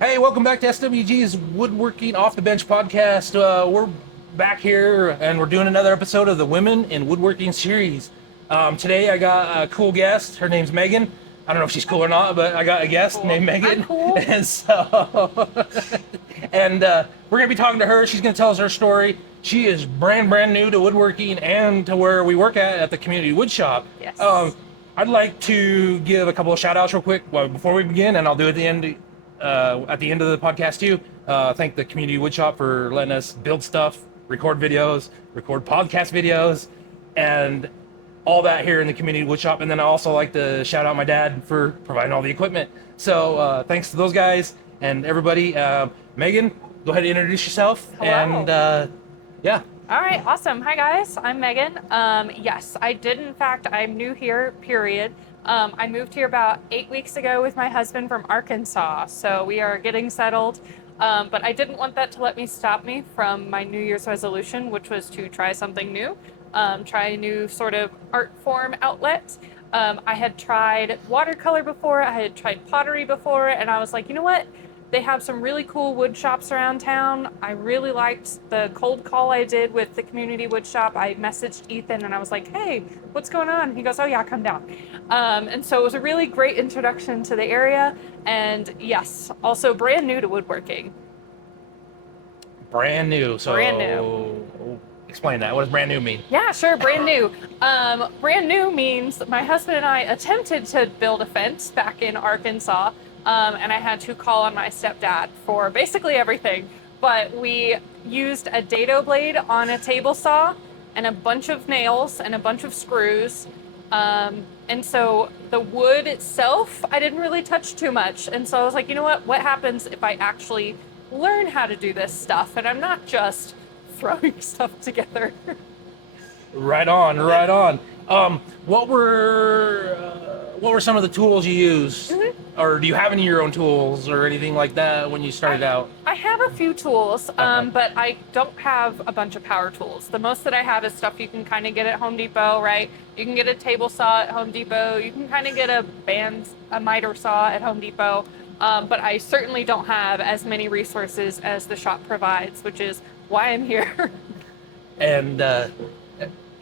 Hey, welcome back to SWG's Woodworking Off the Bench podcast. We're back here and we're doing another episode of the Women in Woodworking series. Today I got a cool guest. Her name's Megan. I don't know if she's cool or not, but I got a guest Cool. named I'm Megan. cool. And so, and we're going to be talking to her. She's going to tell us her story. She is brand new to woodworking and to where we work at the community wood shop. Yes. I'd like to give a couple of shout outs real quick before we begin, and I'll do it at the end of the podcast too. Thank the community woodshop for letting us build stuff, record videos, record podcast videos, and all that here in the community woodshop. And then I also like to shout out my dad for providing all the equipment. So thanks to those guys and everybody. Megan, go ahead and introduce yourself. Hello. And yeah. All right, awesome. Hi, guys. I'm Megan. Yes, I did. In fact, I'm new here, period. I moved here about 8 weeks ago with my husband from Arkansas, so we are getting settled. But I didn't want that to stop me from my New Year's resolution, which was to try something new, try a new sort of art form outlet. I had tried watercolor before, I had tried pottery before, and I was like, you know what? They have some really cool wood shops around town. I really liked the cold call I did with the community wood shop. I messaged Ethan and I was like, hey, what's going on? He goes, oh yeah, come down. And so it was a really great introduction to the area. And yes, also brand new to woodworking. Brand new. So Brand new. explain that. What does brand new mean? Yeah, sure, brand new. Brand new means my husband and I attempted to build a fence back in Arkansas. And I had to call on my stepdad for basically everything. But we used a dado blade on a table saw and a bunch of nails and a bunch of screws. And so the wood itself, I didn't really touch too much. And so I was like, you know what happens if I actually learn how to do this stuff and I'm not just throwing stuff together? Right on, right on. What were some of the tools you used? Mhm. Or do you have any of your own tools or anything like that when you started out? I have a few tools, Okay. but I don't have a bunch of power tools. The most that I have is stuff you can kind of get at Home Depot, right? You can get a table saw at Home Depot. You can kind of get a miter saw at Home Depot. But I certainly don't have as many resources as the shop provides, which is why I'm here. And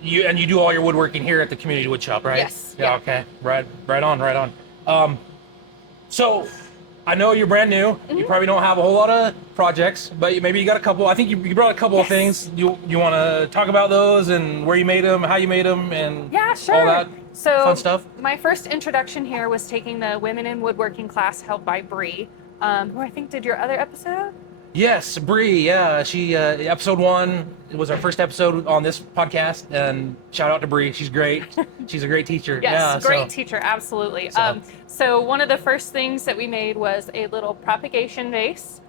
you do all your woodworking here at the community wood shop, right? Yes, Yeah. yeah. Okay. Right on. So I know you're brand new. Mm-hmm. You probably don't have a whole lot of projects, but maybe you got a couple. I think you brought a couple of Yes. things. You want to talk about those and where you made them, how you made them, and Yeah, sure. all that So fun stuff? my first introduction here was taking the Women in Woodworking class held by Bree, who I think did your other episode. Yes, Bree. Yeah, she episode 1 was our first episode on this podcast, and shout out to Bree. She's great. She's a great teacher. Yes, Yeah, great teacher, absolutely. So one of the first things that we made was a little propagation vase.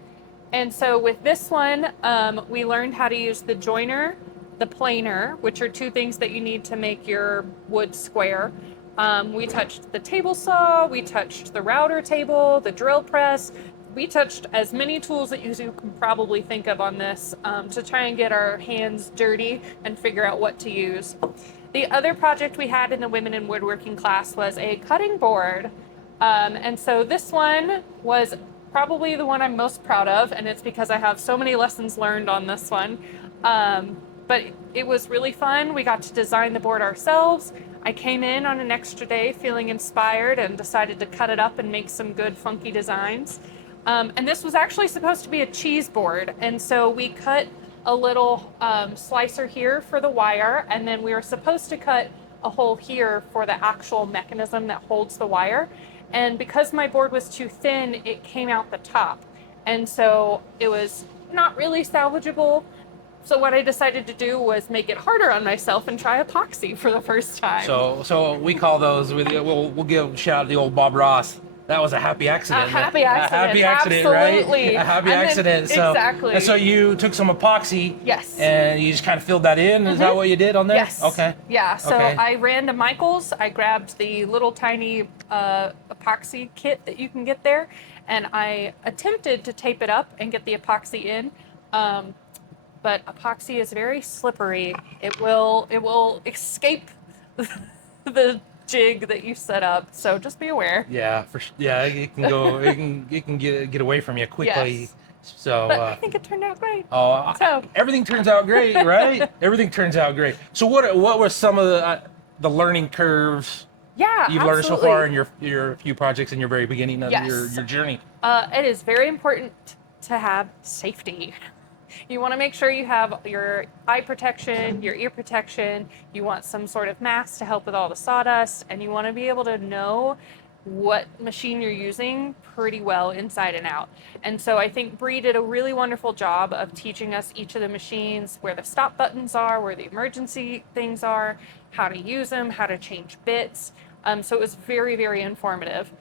And so with this one, we learned how to use the joiner, the planer, which are two things that you need to make your wood square. We touched the table saw, we touched the router table, the drill press. We touched as many tools that you can probably think of on this to try and get our hands dirty and figure out what to use. The other project we had in the Women in Woodworking class was a cutting board. And so this one was probably the one I'm most proud of, and it's because I have so many lessons learned on this one. But it was really fun. We got to design the board ourselves. I came in on an extra day feeling inspired and decided to cut it up and make some good funky designs. And this was actually supposed to be a cheese board. And so we cut a little slicer here for the wire, and then we were supposed to cut a hole here for the actual mechanism that holds the wire. And because my board was too thin, it came out the top. And so it was not really salvageable. So what I decided to do was make it harder on myself and try epoxy for the first time. So we call those. We'll give a shout out to the old Bob Ross. That was a happy accident. A happy accident, right? absolutely. A happy And then- accident. So, exactly. And so you took some epoxy. Yes. And you just kind of filled that in. Is that what you did on there? Yes. Okay. Yeah. So Okay. I ran to Michael's. I grabbed the little tiny epoxy kit that you can get there, and I attempted to tape it up and get the epoxy in. But epoxy is very slippery. It will escape the jig that you set up. So just be aware. Yeah, yeah, it can go, it can get away from you quickly. Yes. So, But I think it turned out great. oh, So everything turns out great, right? Everything turns out great. So, what were some of the learning curves yeah, you've learned so absolutely. far in your few projects in your very beginning of Yes. your journey? It is very important to have safety. You want to make sure you have your eye protection, your ear protection. You want some sort of mask to help with all the sawdust, and you want to be able to know what machine you're using pretty well inside and out. And so I think Bree did a really wonderful job of teaching us each of the machines, where the stop buttons are, where the emergency things are, how to use them, how to change bits. So it was very, very informative.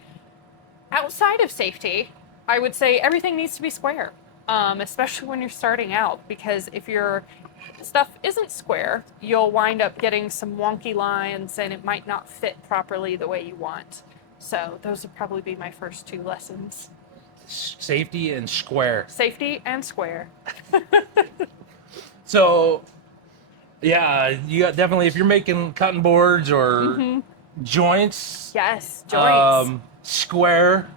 Outside of safety, I would say everything needs to be square, especially when you're starting out, because if your stuff isn't square, you'll wind up getting some wonky lines and it might not fit properly the way you want. So those would probably be my first two lessons. Safety and square. Safety and square. So, yeah, you got definitely, if you're making cutting boards or joints, Yes, joints. square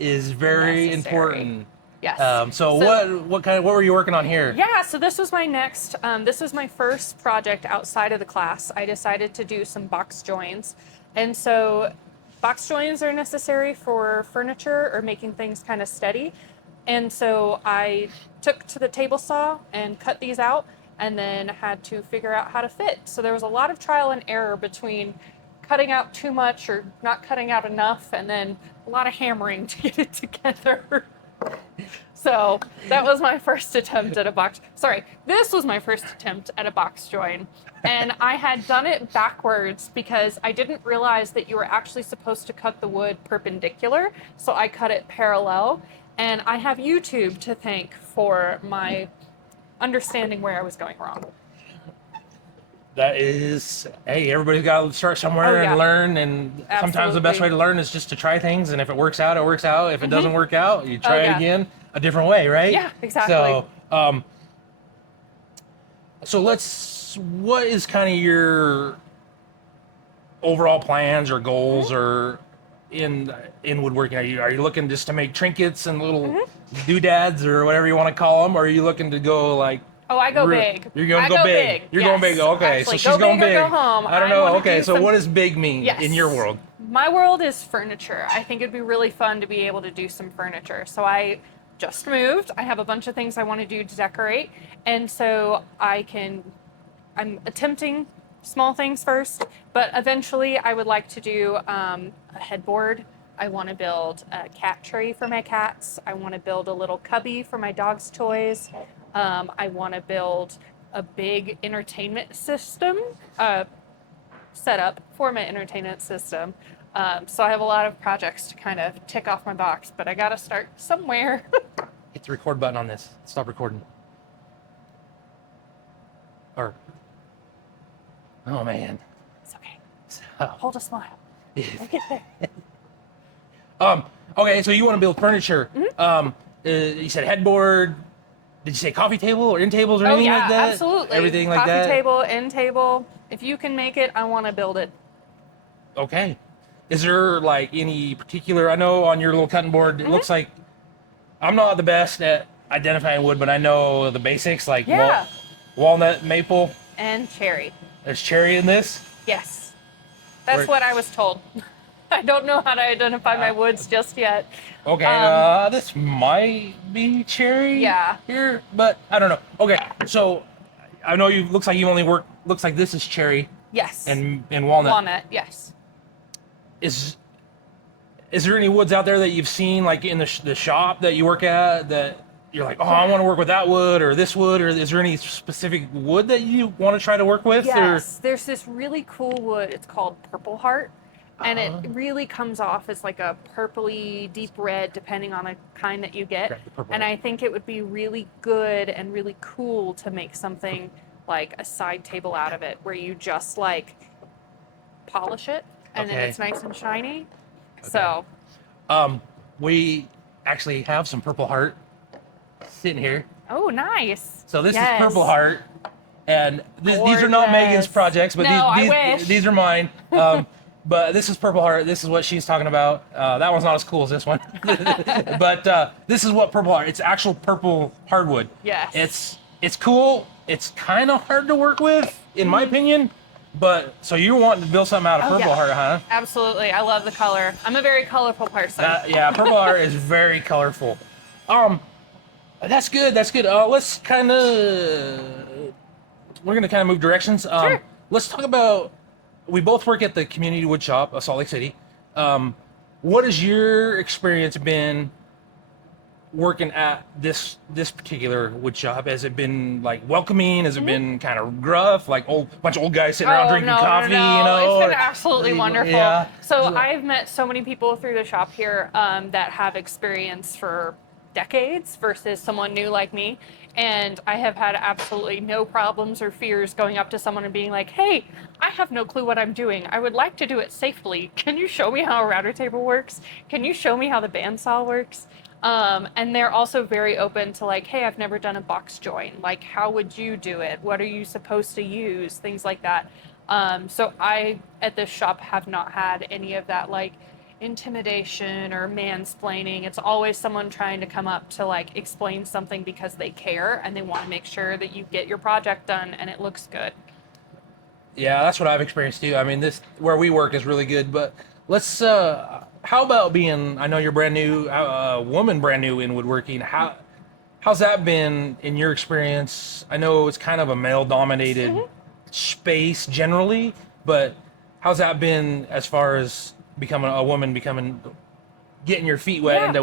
is very Necessary. important. Yes. So what were you working on here? Yeah, so this was my next, this was my first project outside of the class. I decided to do some box joins. And so box joins are necessary for furniture or making things kind of steady. And so I took to the table saw and cut these out and then had to figure out how to fit. So there was a lot of trial and error between cutting out too much or not cutting out enough, and then a lot of hammering to get it together. So that was my first attempt at a box. Sorry, this was my first attempt at a box join. And I had done it backwards because I didn't realize that you were actually supposed to cut the wood perpendicular. So I cut it parallel. And I have YouTube to thank for my understanding where I was going wrong. That is, hey, everybody's got to start somewhere and learn. And sometimes the best way to learn is just to try things. And if it works out, it works out. If it doesn't work out, you try it again a different way, right? Yeah, exactly. So, what is kind of your overall plans or goals or in woodworking? Are you looking just to make trinkets and little doodads or whatever you want to call them? Or are you looking to go like, oh, I go big. You're going to go big. You're going big. Okay, Actually, so she's going big. Or go home. I don't know. Okay, so what does big mean in your world? My world is furniture. I think it'd be really fun to be able to do some furniture. So I just moved. I have a bunch of things I want to do to decorate. And so I'm attempting small things first, but eventually I would like to do a headboard. I want to build a cat tray for my cats. I want to build a little cubby for my dog's toys. I want to build a big entertainment system setup for my entertainment system. So I have a lot of projects to kind of tick off my box, but I got to start somewhere. Hit the record button on this. Stop recording. Or, oh man. It's okay. So, Hold a smile. We'll get there. Okay, so you want to build furniture. You said headboard. Did you say coffee table or end tables or anything like that? Absolutely. Everything like that? Coffee table, end table. If you can make it, I want to build it. Okay. Is there like any particular, I know on your little cutting board, it looks like, I'm not the best at identifying wood, but I know the basics like walnut, maple. And cherry. There's cherry in this? Yes. That's what I was told. I don't know how to identify my woods just yet. Okay, this might be cherry here, but I don't know. Okay, so I know looks like you only work, looks like this is cherry. Yes. And walnut. Walnut, yes. Is there any woods out there that you've seen like in the shop that you work at that you're like, oh, I want to work with that wood or this wood, or is there any specific wood that you want to try to work with? Yes, there's this really cool wood. It's called Purple Heart. And it really comes off as like a purpley, deep red, depending on the kind that you get. And I think it would be really good and really cool to make something like a side table out of it, where you just like polish it and then it's nice and shiny. Okay. So, we actually have some Purple Heart sitting here. Oh, nice. So this is Purple Heart. And these are not Megan's Gorgeous. projects, but No, I these wish. these are mine. But this is Purple Heart. This is what she's talking about. That one's not as cool as this one. But this is what Purple Heart. It's actual purple hardwood. Yes. It's cool. It's kind of hard to work with, in my opinion. But so you're wanting to build something out of Purple yeah. Heart, huh? Absolutely. I love the color. I'm a very colorful person. Yeah, Purple Heart is very colorful. That's good. That's good. Let's kind of we're gonna kind of move directions. Sure. Let's talk about. We both work at the community wood shop of Salt Lake City. What has your experience been working at this particular wood shop? Has it been like welcoming? Has it been kind of gruff, like bunch of old guys sitting around drinking coffee? No. You know, It's been absolutely wonderful. Yeah. So I've met so many people through the shop here that have experience for decades versus someone new like me. And I have had absolutely no problems or fears going up to someone and being like, hey, I have no clue what I'm doing. I would like to do it safely. Can you show me how a router table works? Can you show me how the bandsaw works? And they're also very open to like, hey, I've never done a box join. Like, how would you do it? What are you supposed to use? Things like that. So I, at this shop, have not had any of that like intimidation or mansplaining. It's always someone trying to come up to like explain something because they care and they want to make sure that you get your project done and it looks good. Yeah, that's what I've experienced too. I mean, this where we work is really good, but let's. How about being? I know you're brand new, woman, brand new in woodworking. How's that been in your experience? I know it's kind of a male-dominated space generally, but how's that been as far as becoming a woman, getting your feet wet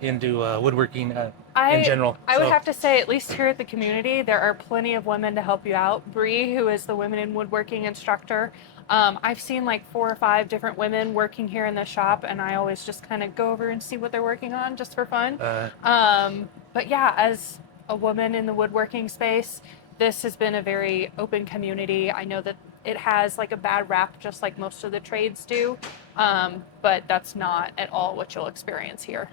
into woodworking in general? I would have to say, at least here at the community, there are plenty of women to help you out. Bree, who is the Women in Woodworking instructor, I've seen like 4 or 5 different women working here in the shop, and I always just kind of go over and see what they're working on just for fun. But yeah, as a woman in the woodworking space, this has been a very open community. I know that it has like a bad rap, just like most of the trades do, but that's not at all what you'll experience here.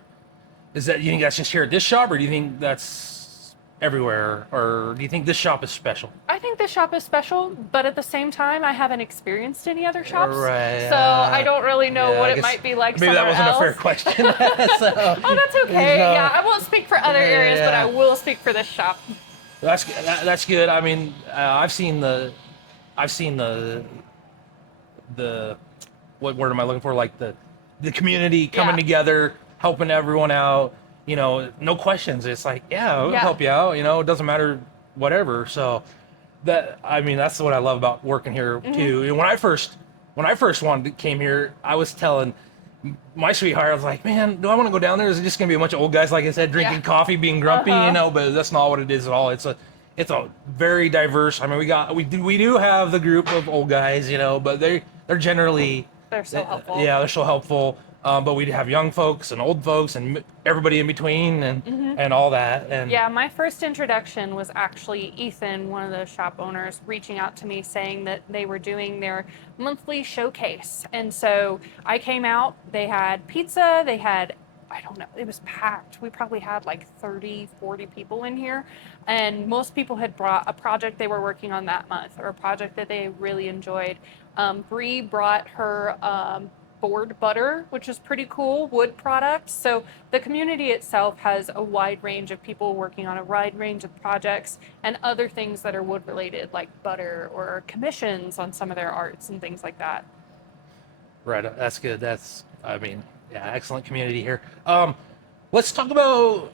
Is that, you think that's just here at this shop, or do you think that's everywhere, or do you think this shop is special? I think this shop is special, but at the same time, I haven't experienced any other shops, Right, so I don't really know what I it guess might be like maybe somewhere that wasn't else. a fair question. Oh, that's okay. No. Yeah, I won't speak for other areas, but I will speak for this shop. That's good. I mean, I've seen the what word am I looking for? Like the community coming together, helping everyone out. You know, no questions. It's like, yeah, we'll help you out. You know, it doesn't matter, whatever. So that's what I love about working here too. You know, when I first came here, I was telling my sweetheart, I was like, man, do I want to go down there? Is it just gonna be a bunch of old guys, like I said, drinking coffee, being grumpy? You know, but that's not what it is at all. It's a very diverse. I mean, we do have the group of old guys, you know, but they're generally so helpful. Yeah, they're so helpful. But we have young folks and old folks and everybody in between and all that. And yeah, my first introduction was actually Ethan, one of the shop owners, reaching out to me saying that they were doing their monthly showcase. And so I came out, they had pizza, they had, I don't know, it was packed. We probably had like 30, 40 people in here. And most people had brought a project they were working on that month or a project that they really enjoyed. Bree brought her board butter, which is pretty cool, wood products. So the community itself has a wide range of people working on a wide range of projects and other things that are wood related, like butter or commissions on some of their arts and things like that. Right, that's good. Excellent community here. Let's talk about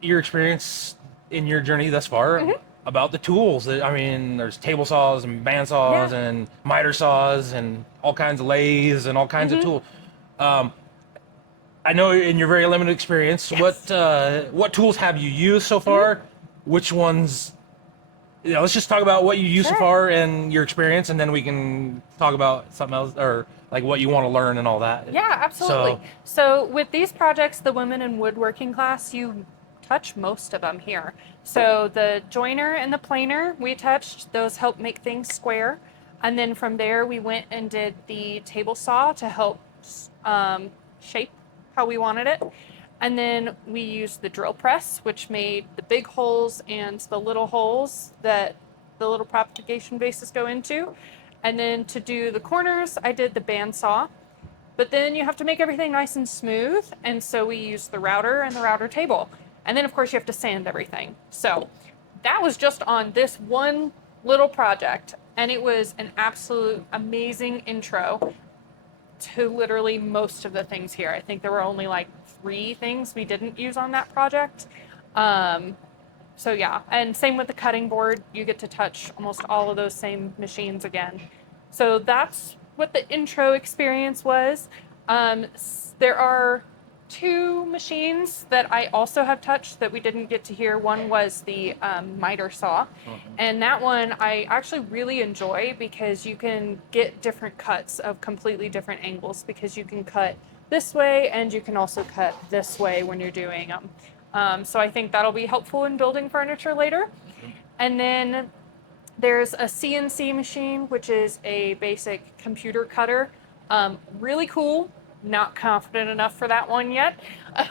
your experience in your journey thus far. About the tools. There's table saws and band saws and miter saws and all kinds of lathes and all kinds of tools. I know in your very limited experience, what tools have you used so far? Which ones? Let's just talk about what you used so far and your experience, and then we can talk about something else or like what you want to learn and all that. Yeah, absolutely. So with these projects, the Women in Woodworking class, you touch most of them here. So the joiner and the planer we touched, those help make things square. And then from there we went and did the table saw to help shape how we wanted it. And then we used the drill press, which made the big holes and the little holes that the little propagation bases go into. And then to do the corners, I did the bandsaw. But then you have to make everything nice and smooth. And so we used the router and the router table. And then, of course, you have to sand everything. So that was just on this one little project. And it was an absolute amazing intro to literally most of the things here. I think there were only like 3 things we didn't use on that project. So yeah, and same with the cutting board. You get to touch almost all of those same machines again. So that's what the intro experience was. There are 2 machines that I also have touched that we didn't get to hear. One was the miter saw, and that one I actually really enjoy because you can get different cuts of completely different angles, because you can cut this way and you can also cut this way when you're doing them. So I think that'll be helpful in building furniture later. And then there's a CNC machine, which is a basic computer cutter. Really cool. Not confident enough for that one yet.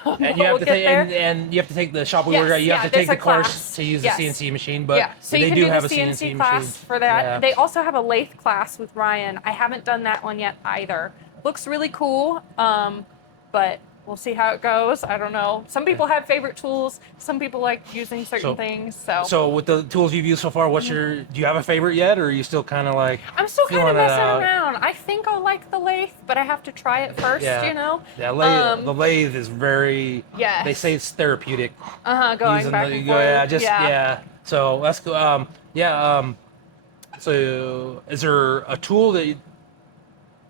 And you have to take and you have to take the shop we work at. You have to take the course to use the CNC machine, but so they you do can have the a CNC class machine for that. Yeah. They also have a lathe class with Ryan. I haven't done that one yet either. Looks really cool, but we'll see how it goes. I don't know. Some people have favorite tools. Some people like using certain things. So with the tools you've used so far, do you have a favorite yet, or are you still kind of like? I'm still kind of messing around. I think I'll like the lathe, but I have to try it first. You know. Yeah, the lathe is very. Yes. They say it's therapeutic. Going back and forth. So let's go. So is there a tool that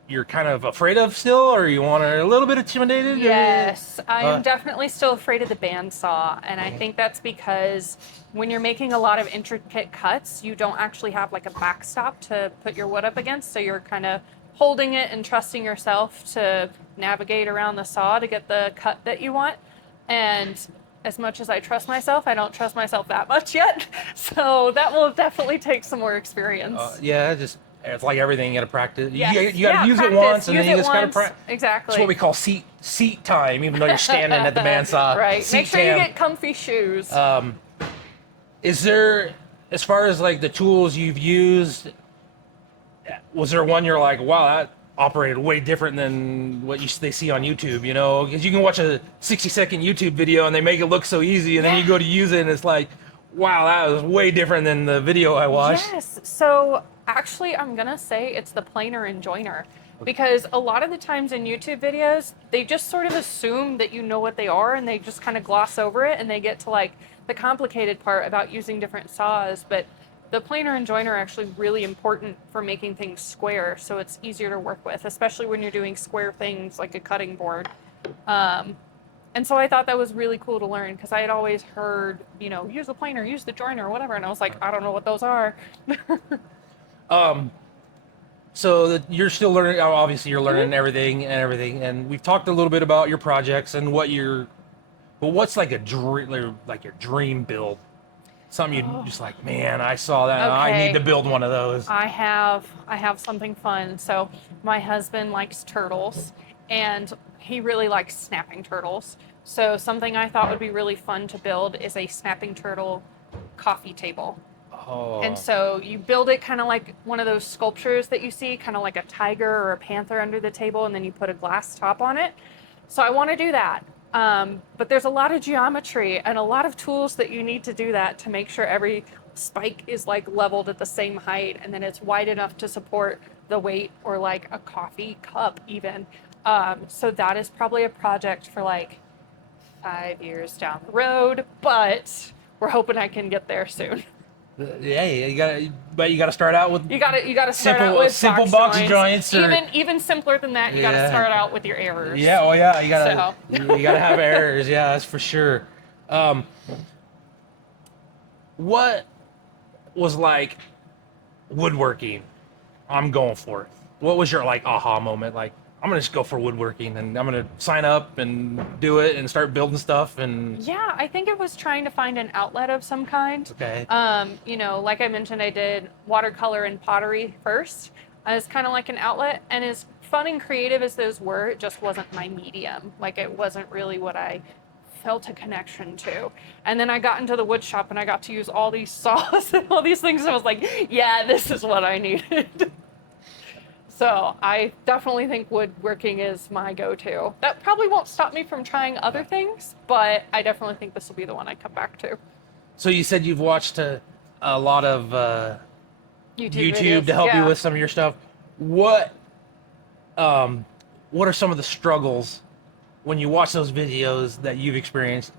you're kind of afraid of still, or you want a little bit intimidated? Yes, I am definitely still afraid of the bandsaw, and I think that's because when you're making a lot of intricate cuts, you don't actually have like a backstop to put your wood up against, so you're kind of holding it and trusting yourself to navigate around the saw to get the cut that you want. And as much as I trust myself, I don't trust myself that much yet, so that will definitely take some more experience. It's like everything, you gotta practice. Yes. You gotta use it once, and then you just gotta practice. Exactly. It's what we call seat time, even though you're standing at the bandsaw. Right. Make sure you get comfy shoes. Is there, as far as like the tools you've used, was there one you're like, wow, that operated way different than what they see on YouTube? You know, because you can watch a 60-second YouTube video and they make it look so easy, and then you go to use it and it's like, wow, that was way different than the video I watched. Yes. So actually, I'm gonna say it's the planer and joiner, because a lot of the times in YouTube videos, they just sort of assume that you know what they are, and they just kind of gloss over it, and they get to like the complicated part about using different saws. But the planer and joiner are actually really important for making things square, so it's easier to work with, especially when you're doing square things like a cutting board. And so I thought that was really cool to learn, because I had always heard, use the planer, use the joiner, or whatever. And I was like, I don't know what those are. So you're still learning, obviously you're learning everything. And we've talked a little bit about your projects and what's like your dream build? Something you just like, man, I saw that. Okay. I need to build one of those. I have something fun. So my husband likes turtles, and he really likes snapping turtles. So something I thought would be really fun to build is a snapping turtle coffee table. Oh. And so you build it kind of like one of those sculptures that you see, kind of like a tiger or a panther under the table, and then you put a glass top on it. So I want to do that. But there's a lot of geometry and a lot of tools that you need to do that, to make sure every spike is like leveled at the same height, and then it's wide enough to support the weight, or like a coffee cup even. So that is probably a project for like 5 years down the road, but we're hoping I can get there soon. Yeah, you gotta start out with you gotta start out with simple box joints, or even simpler than that. You gotta start out with your errors. Yeah, you gotta have errors. Yeah, that's for sure. What was like woodworking? I'm going for it. What was your like aha moment? Like, I'm gonna just go for woodworking, and I'm gonna sign up and do it and start building stuff. And yeah, I think it was trying to find an outlet of some kind. Okay. Like I mentioned, I did watercolor and pottery first as kind of like an outlet, and as fun and creative as those were, it just wasn't my medium. Like, it wasn't really what I felt a connection to. And then I got into the wood shop and I got to use all these saws and all these things. I was like, yeah, this is what I needed. So I definitely think woodworking is my go-to. That probably won't stop me from trying other things, but I definitely think this will be the one I come back to. So you said you've watched a lot of YouTube videos, to help you yeah. with some of your stuff. What are some of the struggles when you watch those videos that you've experienced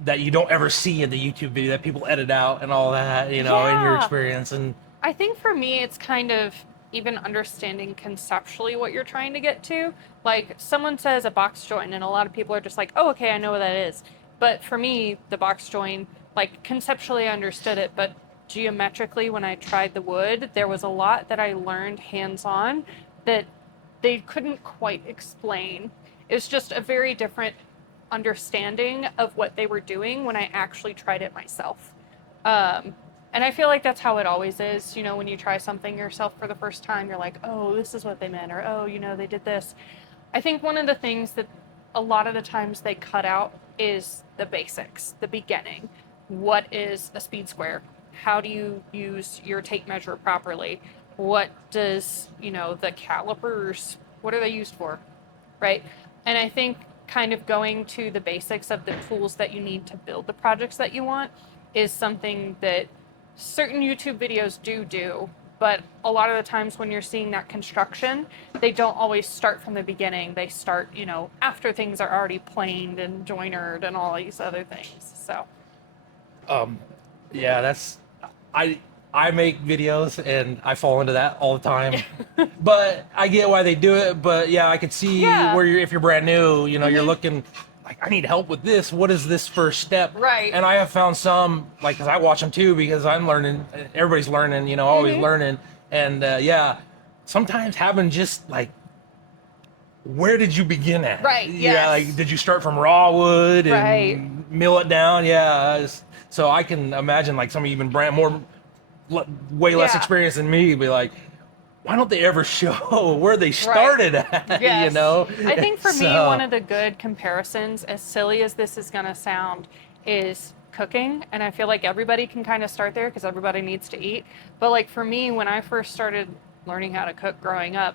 that you don't ever see in the YouTube video that people edit out and all that, in your Yeah. experience? And I think for me, it's kind of even understanding conceptually what you're trying to get to. Like someone says a box joint, and a lot of people are just like, oh, okay, I know what that is. But for me, the box joint, like conceptually I understood it, but geometrically, when I tried the wood, there was a lot that I learned hands-on that they couldn't quite explain. It's just a very different understanding of what they were doing when I actually tried it myself. And I feel like that's how it always is. When you try something yourself for the first time, you're like, oh, this is what they meant, or oh, they did this. I think one of the things that a lot of the times they cut out is the basics, the beginning. What is a speed square? How do you use your tape measure properly? What does, the calipers, what are they used for? Right? And I think kind of going to the basics of the tools that you need to build the projects that you want is something that certain YouTube videos do, but a lot of the times when you're seeing that construction, they don't always start from the beginning. They start, after things are already planed and joinered and all these other things. So, yeah, that's I make videos and I fall into that all the time. But I get why they do it. But yeah, I could see where if you're brand new, you're looking like, I need help with this. What is this first step? Right. And I have found some, like, cause I watch them too, because I'm learning, everybody's learning, always learning. And yeah, sometimes having just like, where did you begin at? Right, Yeah, yes. like, did you start from raw wood and Right. mill it down? Yeah. So I can imagine like some even way less Yeah. experience than me be like, why don't they ever show where they started at? Yes. I think for me, So- one of the good comparisons, as silly as this is going to sound, is cooking. And I feel like everybody can kind of start there because everybody needs to eat. But like for me, when I first started learning how to cook growing up,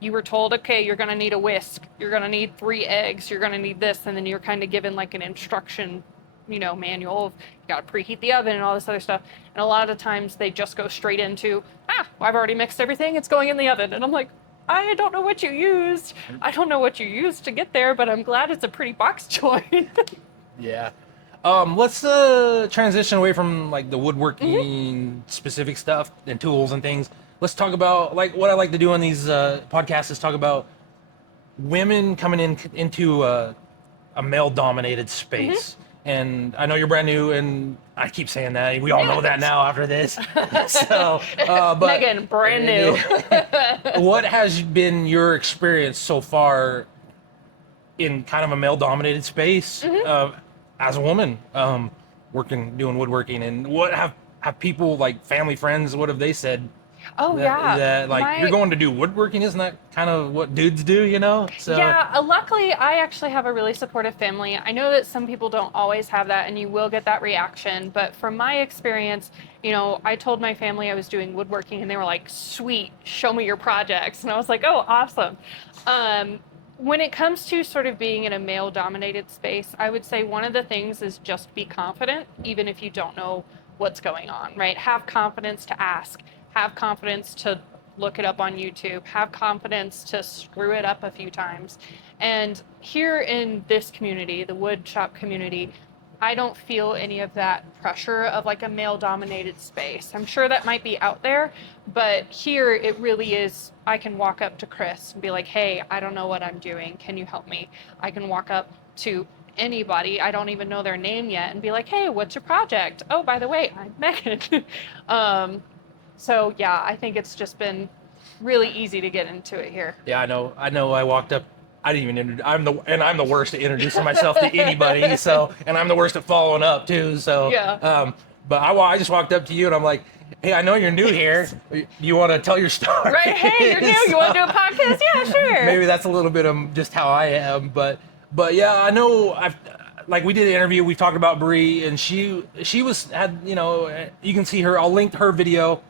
you were told, okay, you're going to need a whisk, you're going to need 3 eggs, you're going to need this, and then you're kind of given like an instruction manual of you got to preheat the oven and all this other stuff. And a lot of the times they just go straight into, I've already mixed everything, it's going in the oven. And I'm like, I don't know what you used. I don't know what you used to get there, but I'm glad it's a pretty box joint. Yeah. Let's transition away from like the woodworking specific stuff and tools and things. Let's talk about like what I like to do on these podcasts is talk about women coming into a male dominated space. And I know you're brand new, and I keep saying that. We all know that now after this. So, but Megan, brand new. what has been your experience so far in kind of a male-dominated space as a woman doing woodworking? And what have people, like family, friends, what have they said? Oh, That like you're going to do woodworking, isn't that kind of what dudes do, So Yeah, luckily I actually have a really supportive family. I know that some people don't always have that and you will get that reaction, but from my experience, I told my family I was doing woodworking and they were like, sweet, show me your projects. And I was like, oh, awesome. When it comes to sort of being in a male dominated space, I would say one of the things is just be confident, even if you don't know what's going on, right? Have confidence to ask. Have confidence to look it up on YouTube, have confidence to screw it up a few times. And here in this community, the wood shop community, I don't feel any of that pressure of like a male dominated space. I'm sure that might be out there, but here it really is, I can walk up to Chris and be like, hey, I don't know what I'm doing. Can you help me? I can walk up to anybody, I don't even know their name yet, and be like, hey, what's your project? Oh, by the way, I'm Megan. So yeah, I think it's just been really easy to get into it here. Yeah, I know. I walked up. I didn't even. I'm the worst at introducing myself to anybody. So, and I'm the worst at following up too. So, Yeah. But I just walked up to you and I'm like, hey, I know you're new here. You want to tell your story? Right? Hey, you're new. You want to do a podcast? Yeah, sure. Maybe that's a little bit of just how I am. But But yeah, I know I've like we did an interview. We've talked about Bree, and she was had you can see her. I'll link her video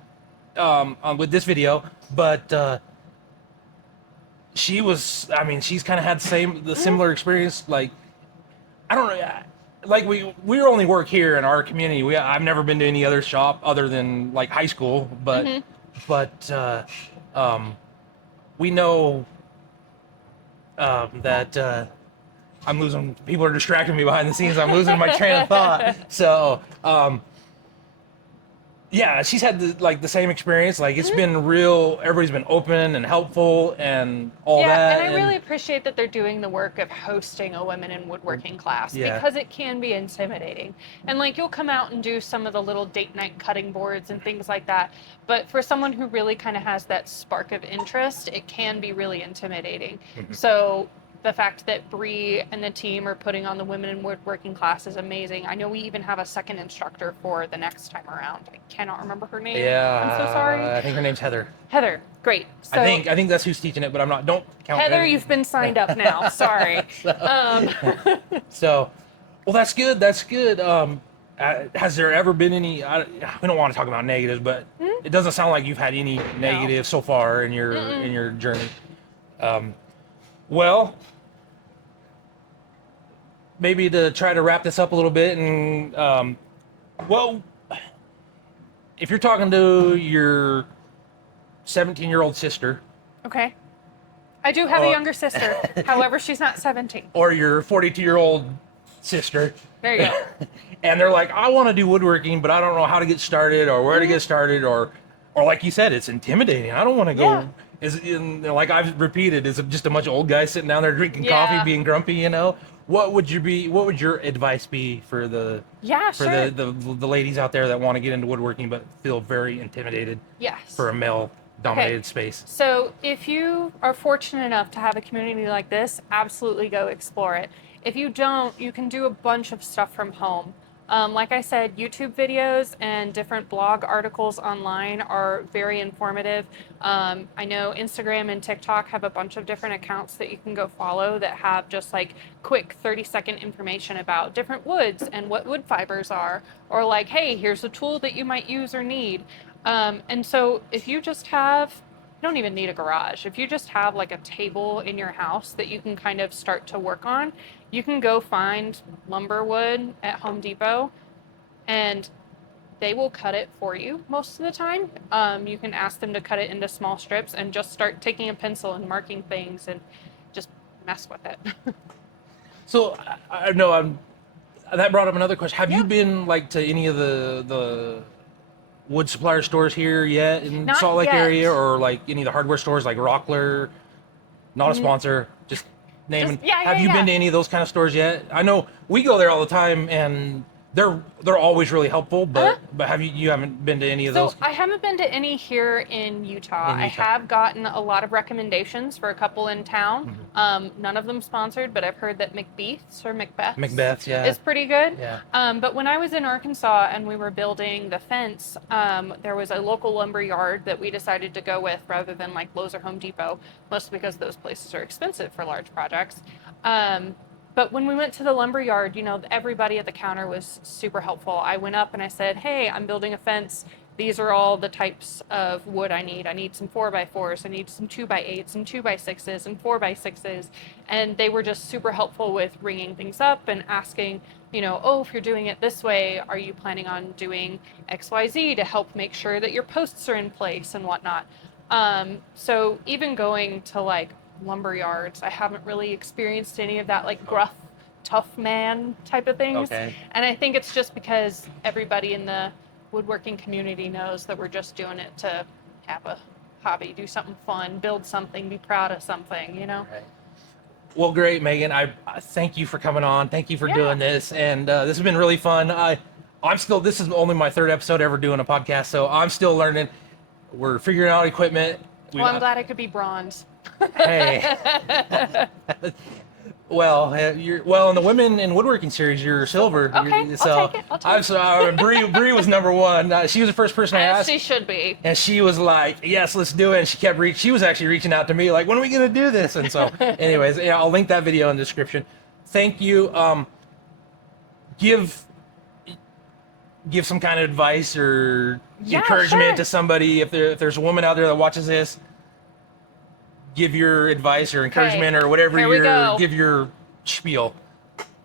with this video, but she was. I mean, she's kind of had the similar experience. Like I don't know. Like we only work here in our community. I've never been to any other shop other than like high school, but we know that I'm losing. People are distracting me behind the scenes. I'm losing my train of thought. So yeah, she's had the same experience. Like it's been real. Everybody's been open and helpful and all that. And I really appreciate that they're doing the work of hosting a women in woodworking class Yeah. because it can be intimidating. And like you'll come out and do some of the little date night cutting boards and things like that. But for someone who really kind of has that spark of interest, it can be really intimidating. So the fact that Bree and the team are putting on the women in woodworking class is amazing. I know we even have a second instructor for the next time around. I cannot remember her name. Yeah, I'm so sorry. I think her name's Heather. Heather, great. So, I think that's who's teaching it, but I'm not. Don't count. Heather, you've been signed up now. Sorry. So, well, that's good. That's good. Has there ever been any? We don't want to talk about negatives, but it doesn't sound like you've had any negatives so far in your journey. Well, maybe to try to wrap this up a little bit, and well, if you're talking to your 17-year-old sister, Okay. I do have a younger sister. However, she's not 17. or your 42-year-old sister, There you go. and they're like, I want to do woodworking, but I don't know how to get started or where to get started, or like you said, it's intimidating. I don't want to go. Yeah. Like I've repeated, is it just a bunch of old guys sitting down there drinking coffee, being grumpy? What would your advice be for the Sure. the ladies out there that want to get into woodworking but feel very intimidated Yes. for a male dominated space? So if you are fortunate enough to have a community like this, absolutely go explore it. If you don't, you can do a bunch of stuff from home. Like I said, YouTube videos and different blog articles online are very informative. I know Instagram and TikTok have a bunch of different accounts that you can go follow that have just like quick 30-second information about different woods and what wood fibers are, or like, hey, here's a tool that you might use or need. And so if you just have, you don't even need a garage. If you just have like a table in your house that you can kind of start to work on, you can go find lumber wood at Home Depot and they will cut it for you most of the time. You can ask them to cut it into small strips and just start taking a pencil and marking things and just mess with it. So I know that brought up another question. Have you been like to any of the wood supplier stores here yet in Not Salt Lake yet. area, or like any of the hardware stores like Rockler? Not a sponsor, just naming. Have you been to any of those kind of stores yet? I know we go there all the time, and they're always really helpful. But you haven't been to any of those? So I haven't been to any here in Utah. I have gotten a lot of recommendations for a couple in town. None of them sponsored, but I've heard that Macbeth's is pretty good. Yeah. But when I was in Arkansas and we were building the fence, there was a local lumber yard that we decided to go with rather than like Lowe's or Home Depot, mostly because those places are expensive for large projects. But when we went to the lumber yard, everybody at the counter was super helpful. I went up and I said, hey, I'm building a fence. These are all the types of wood I need. I need some 4x4s. I need some 2x8s, some 2x6s, and 4x6s. And they were just super helpful with ringing things up and asking, if you're doing it this way, are you planning on doing XYZ to help make sure that your posts are in place and whatnot? So even going to like lumber yards, I haven't really experienced any of that like gruff, tough man type of things. Okay. And I think it's just because everybody in the woodworking community knows that we're just doing it to have a hobby, do something fun, build something, be proud of something, Right. Well, great, Megan. I thank you for coming on. Thank you for doing this, and this has been really fun. This is only my third episode ever doing a podcast, so I'm still learning. We're figuring out equipment. I'm glad I could be bronze. Hey. Well, in the women in woodworking series, you're silver. Okay, I'll take it. Bree was number one. She was the first person I asked. She should be. And she was like, "Yes, let's do it." And she was actually reaching out to me like, "When are we gonna do this?" And so, anyways, I'll link that video in the description. thank you. Give some kind of advice or Yeah, encouragement sure. to somebody. If there's a woman out there that watches this, give your advice or encouragement or whatever here we go. give your spiel.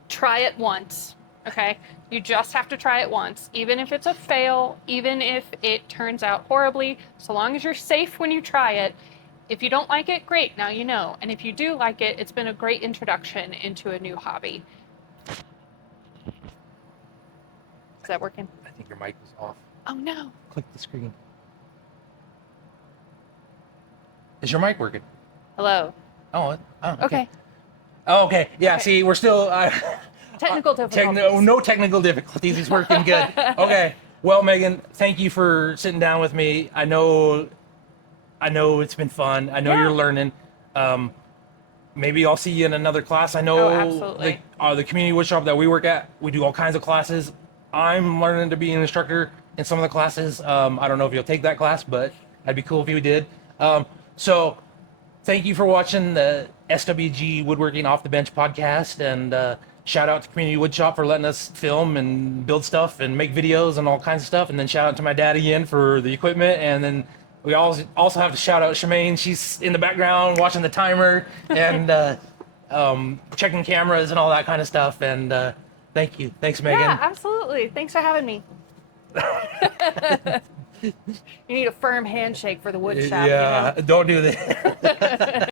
Try it once. Okay? You just have to try it once. Even if it's a fail, even if it turns out horribly, so long as you're safe when you try it. If you don't like it, great, now you know. And if you do like it, it's been a great introduction into a new hobby. Is that working? I think your mic was off. Oh no. Click the screen. Is your mic working? Hello. Oh, Okay. Oh, okay. Yeah, Okay. see, we're still... Technical difficulties. no technical difficulties. It's working good. Okay. Well, Megan, thank you for sitting down with me. I know it's been fun. I know Yeah. you're learning. Maybe I'll see you in another class. I know absolutely. the community woodshop that we work at, we do all kinds of classes. I'm learning to be an instructor in some of the classes. I don't know if you'll take that class, but that'd be cool if you did. So thank you for watching the SWG Woodworking Off the Bench podcast, and shout out to Community Woodshop for letting us film and build stuff and make videos and all kinds of stuff. And then shout out to my dad again for the equipment. And then we also have to shout out Shemaine. She's in the background watching the timer and checking cameras and all that kind of stuff. And thank you. Thanks, Megan. Yeah, absolutely. Thanks for having me. You need a firm handshake for the wood shop. Yeah, You know? don't do that.